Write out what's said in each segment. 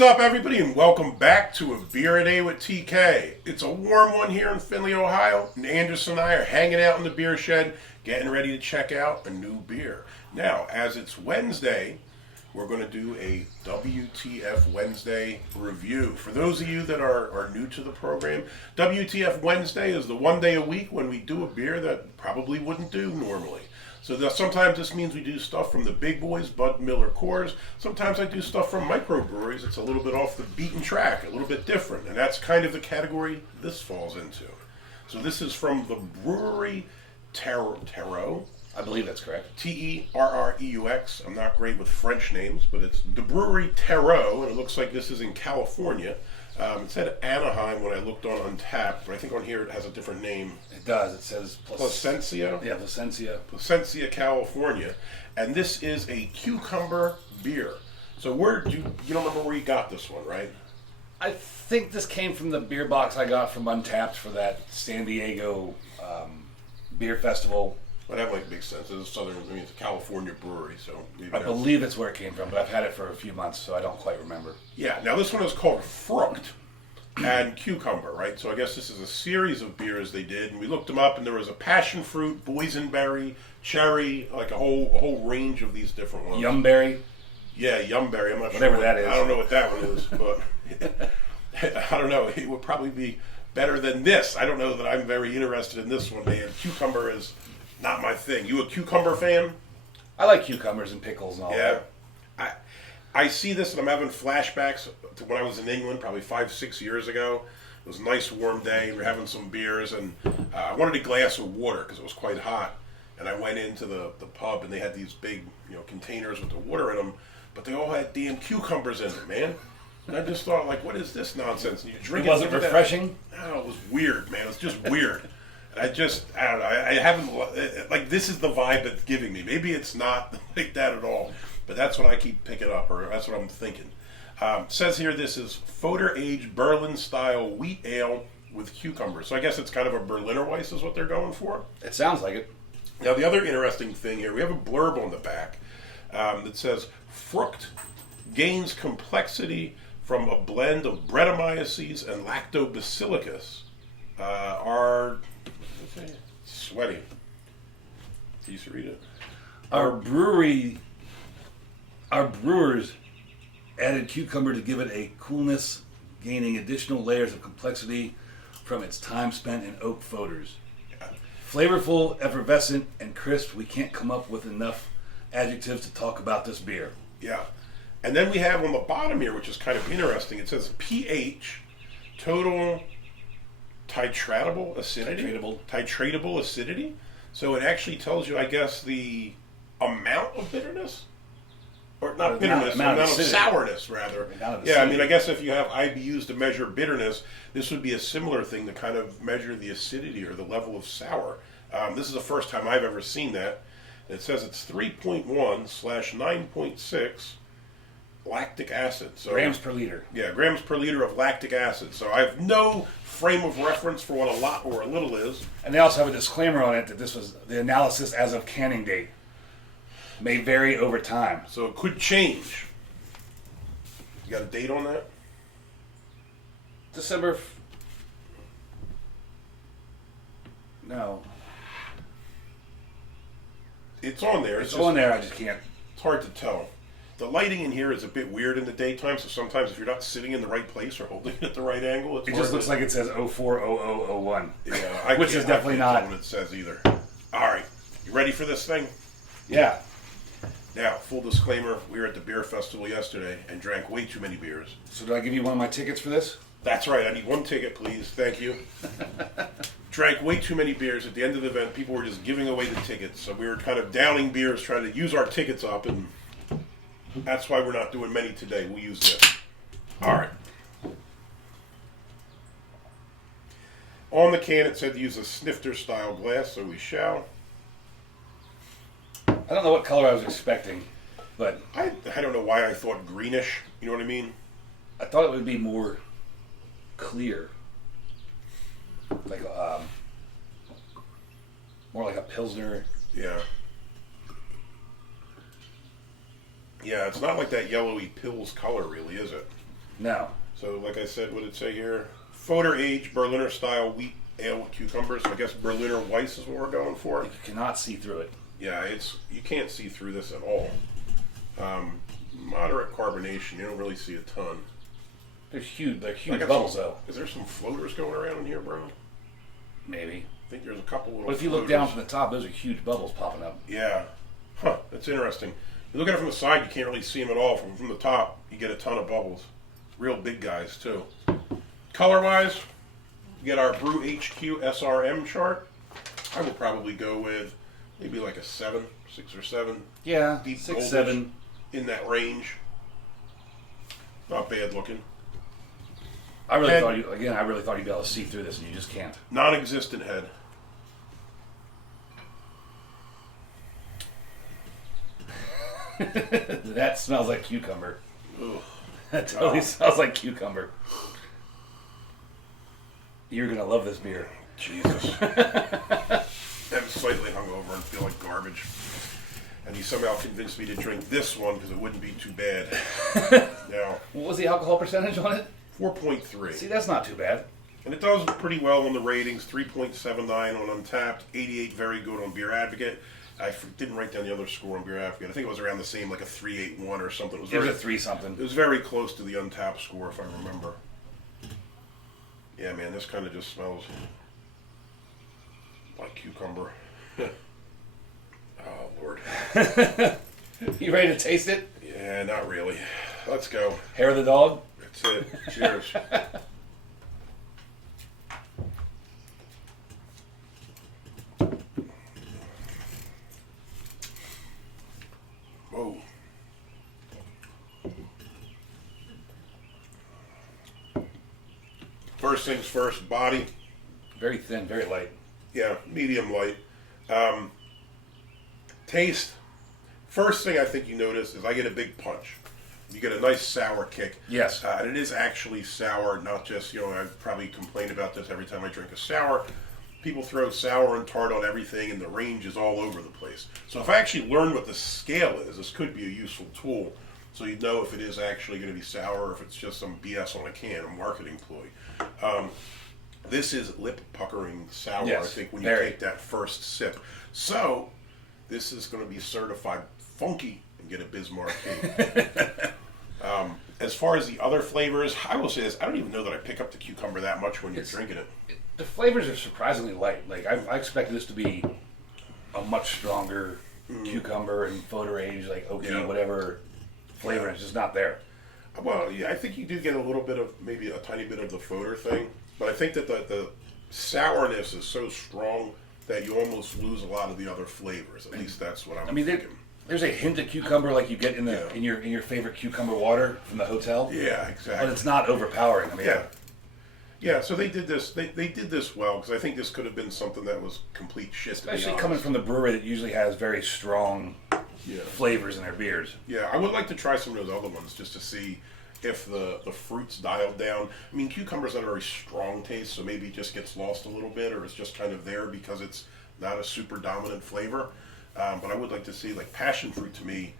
What's up, everybody, and welcome back to A Beer a Day with TK. It's a warm one here in Findlay, Ohio, and Anderson and I are hanging out in the beer shed, getting ready to check out a new beer. Now, as it's Wednesday, we're going to do a WTF Wednesday review. For those of you that are new to the program, WTF Wednesday is the one day a week when we do a beer that probably wouldn't do normally. So sometimes this means we do stuff from the big boys, Bud Miller Coors. Sometimes I do stuff from microbreweries. It's a little bit off the beaten track, a little bit different. And that's kind of the category this falls into. So this is from the Bruery Terreux. I believe that's correct. Terreux. I'm not great with French names, but it's the Bruery Terreux, and it looks like this is in California. It said Anaheim when I looked on Untapped, but I think on here it has a different name. It does. It says Placencia? Yeah, Placencia. Placencia, California. And this is a cucumber beer. So where do you don't remember where you got this one, right? I think this came from the beer box I got from Untapped for that San Diego beer festival. Well, that might make sense. It's it's a California brewery, so I believe it's where it came from, but I've had it for a few months, so I don't quite remember. Yeah, now this one is called Frucht and Cucumber, right? So I guess this is a series of beers they did, and we looked them up, and there was a passion fruit, boysenberry, cherry, like a whole range of these different ones. Yumberry? Yeah, Yumberry. I'm not Whatever sure. that is. I don't know what that one is, but I don't know. It would probably be better than this. I don't know that I'm very interested in this one, man. Cucumber is not my thing. You a cucumber fan? I like cucumbers and pickles and all that. I see this and I'm having flashbacks to when I was in England probably 5-6 years ago. It was a nice warm day. We were having some beers and I wanted a glass of water because it was quite hot. And I went into the pub and they had these big containers with the water in them, but they all had damn cucumbers in them, man. And I just thought, like, what is this nonsense? And you drink It wasn't refreshing? No, it was weird, man. It was just weird. I don't know. I haven't, like, this is the vibe it's giving me. Maybe it's not like that at all, but that's what I keep picking up, or that's what I'm thinking. Says here this is foeder-aged Berlin-style wheat ale with cucumber. So I guess it's kind of a Berliner Weiss is what they're going for. It sounds like it. Now, the other interesting thing here, we have a blurb on the back that says, Frucht gains complexity from a blend of Brettanomyces and Lactobacillus. Sweaty. Can you read it? Our brewers added cucumber to give it a coolness, gaining additional layers of complexity from its time spent in oak foeders. Yeah. Flavorful, effervescent, and crisp. We can't come up with enough adjectives to talk about this beer. Yeah. And then we have on the bottom here, which is kind of interesting, it says pH, total titratable acidity. Titratable acidity. So it actually tells you, I guess, the amount of bitterness? Or not bitterness, the amount of sourness, rather. Yeah, I mean, I guess if you have IBUs to measure bitterness, this would be a similar thing to kind of measure the acidity or the level of sour. This is the first time I've ever seen that. It says it's 3.1/9.6 lactic acid. So, grams per liter. Yeah, grams per liter of lactic acid. So I have no frame of reference for what a lot or a little is. And they also have a disclaimer on it that this was the analysis as of canning date. May vary over time. So it could change. You got a date on that? December. No. It's on there. It's on there, I just can't. It's hard to tell. The lighting in here is a bit weird in the daytime, so sometimes if you're not sitting in the right place or holding it at the right angle, it just looks like it says 040001. Yeah, which is definitely not what it says either. All right, you ready for this thing? Yeah. Now, full disclaimer: we were at the beer festival yesterday and drank way too many beers. So, do I give you one of my tickets for this? That's right. I need one ticket, please. Thank you. Drank way too many beers. At the end of the event, people were just giving away the tickets, so we were kind of downing beers, trying to use our tickets up, and that's why we're not doing many today. We'll use this. All right. On the can, it said to use a snifter-style glass, so we shall. I don't know what color I was expecting, but I don't know why I thought greenish. You know what I mean? I thought it would be more clear, like more like a Pilsner. Yeah. Yeah, it's not like that yellowy pills color, really, is it? No. So, like I said, what did it say here? Foeder-aged Berliner style wheat ale with cucumbers. So I guess Berliner Weiss is what we're going for. You cannot see through it. Yeah, you can't see through this at all. Moderate carbonation. You don't really see a ton. They're huge bubbles, though. Is there some floaters going around in here, bro? Maybe. I think there's a couple little. But if you look down from the top, those are huge bubbles popping up. Yeah. Huh. That's interesting. You look at it from the side, you can't really see them at all. From the top, you get a ton of bubbles. Real big guys, too. Color-wise, you get our Brew HQ SRM chart. I would probably go with maybe like a 7, 6 or 7. Yeah, Deep 6, goldish, 7. In that range. Not bad looking. I really thought you'd be able to see through this, and you just can't. Non-existent head. That smells like cucumber. Ugh. That totally smells like cucumber. You're gonna love this beer. Jesus. I'm slightly hungover and feel like garbage. And he somehow convinced me to drink this one because it wouldn't be too bad. Now, What was the alcohol percentage on it? 4.3. See, that's not too bad. And it does pretty well on the ratings. 3.79 on Untapped, 88 very good on Beer Advocate. I didn't write down the other score on Beer Advocate. I think it was around the same, like a 381 or something. It was a 3-something. It was very close to the Untapped score, if I remember. Yeah, man, this kind of just smells like cucumber. Oh, Lord. You ready to taste it? Yeah, not really. Let's go. Hair of the dog? That's it. Cheers. Whoa. First things first, body. Very thin, very light. Yeah, medium light. Taste. First thing I think you notice is I get a big punch. You get a nice sour kick. Yes. And it is actually sour, not just, I probably complain about this every time I drink a sour. People throw sour and tart on everything, and the range is all over the place. So if I actually learn what the scale is, this could be a useful tool. So you know if it is actually going to be sour or if it's just some BS on a can, a marketing ploy. This is lip puckering sour, yes, I think, when you take that first sip. So this is going to be certified funky and get a Bismarck cake. As far as the other flavors, I will say this, I don't even know that I pick up the cucumber that much when you're drinking it. The flavors are surprisingly light. Like I expected this to be a much stronger cucumber and foeder-aged, like oaky, whatever flavor. It's just not there. Well, yeah, I think you do get a little bit of, maybe a tiny bit of the foeder thing, but I think that the sourness is so strong that you almost lose a lot of the other flavors. At least that's what I'm thinking. There's a hint of cucumber like you get in your favorite cucumber water from the hotel. Yeah, exactly. But it's not overpowering. I mean, yeah. So they did this. They did this well because I think this could have been something that was complete shit. Especially coming from the brewery that usually has very strong flavors in their beers. Yeah, I would like to try some of those other ones just to see if the fruit's dialed down. I mean, cucumber's not a very strong taste, so maybe it just gets lost a little bit, or it's just kind of there because it's not a super dominant flavor. But I would like to see, like, passion fruit to me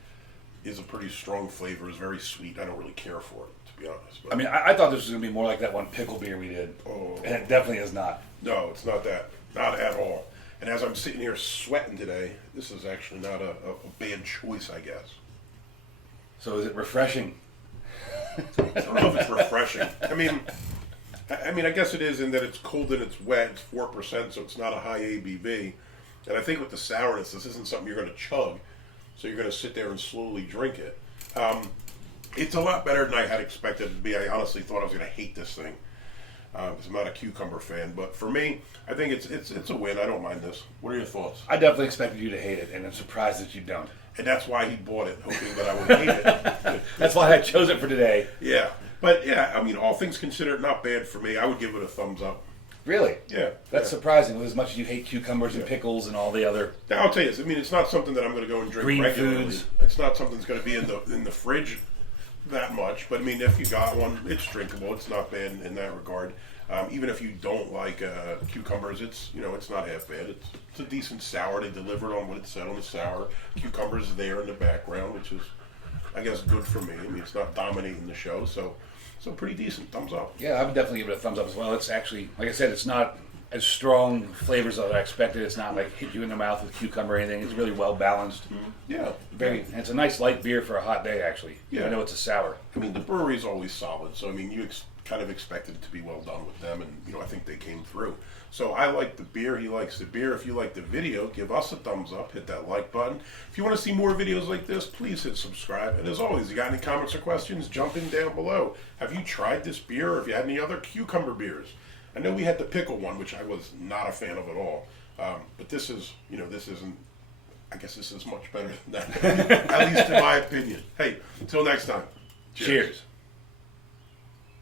is a pretty strong flavor. It's very sweet. I don't really care for it, to be honest. But, I mean, I thought this was going to be more like that one pickle beer we did. And it definitely is not. No, it's not that. Not at all. And as I'm sitting here sweating today, this is actually not a bad choice, I guess. So is it refreshing? I don't know if it's refreshing. I mean, I guess it is in that it's cold and it's wet. It's 4%, so it's not a high ABV. And I think with the sourness, this isn't something you're going to chug. So you're going to sit there and slowly drink it. It's a lot better than I had expected it to be. I honestly thought I was going to hate this thing. Because I'm not a cucumber fan. But for me, I think it's a win. I don't mind this. What are your thoughts? I definitely expected you to hate it, and I'm surprised that you don't. And that's why he bought it, hoping that I would hate it. That's why I chose it for today. Yeah. But yeah, I mean, all things considered, not bad for me. I would give it a thumbs up. Really? Yeah. That's surprising, with as much as you hate cucumbers and pickles and all the other... Now, I'll tell you this. I mean, it's not something that I'm going to go and drink green regularly. Foods. It's not something that's going to be in the fridge that much. But, I mean, if you got one, it's drinkable. It's not bad in that regard. Even if you don't like cucumbers, it's not half bad. It's a decent sour. They delivered on what it said on the sour. Cucumbers there in the background, which is, I guess, good for me. I mean, it's not dominating the show. So, So pretty decent. Thumbs up. Yeah, I would definitely give it a thumbs up as well. It's actually, like I said, it's not as strong flavors as I expected. It's not like hit you in the mouth with cucumber or anything. It's really well balanced. Yeah. It's a nice light beer for a hot day, actually. Yeah. I know it's a sour. I mean, the brewery's always solid, so I mean, you kind of expected it to be well done with them, and I think they came through. So I like the beer. He likes the beer. If you like the video, give us a thumbs up. Hit that like button. If you want to see more videos like this, please hit subscribe. And as always, you got any comments or questions, jump in down below. Have you tried this beer, or have you had any other cucumber beers? I know we had the pickle one, which I was not a fan of at all. But this is, this isn't. I guess this is much better than that, at least in my opinion. Hey, until next time. Cheers.